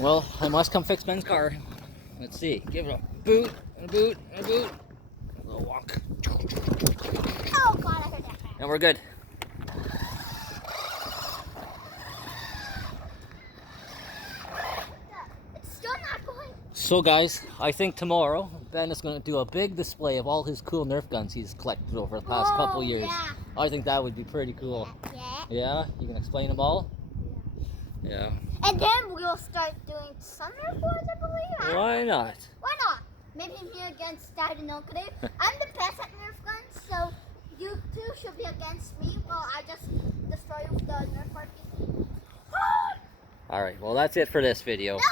Well, I must come fix Ben's car. Let's see. Give it a boot, and a boot, and a boot. A little walk. Oh God, I heard that. And we're good. It's still not going. So guys, I think tomorrow Ben is going to do a big display of all his cool Nerf guns he's collected over the past couple years. Yeah. I think that would be pretty cool. Yeah. Yeah? You can explain them all? Yeah. And then we'll start doing some Nerf wars, I believe. Why not? Why not? Maybe me against Dad and Uncle Dave. I'm the best at Nerf guns, so you two should be against me while I just destroy the Nerf party. Alright, well that's it for this video. No!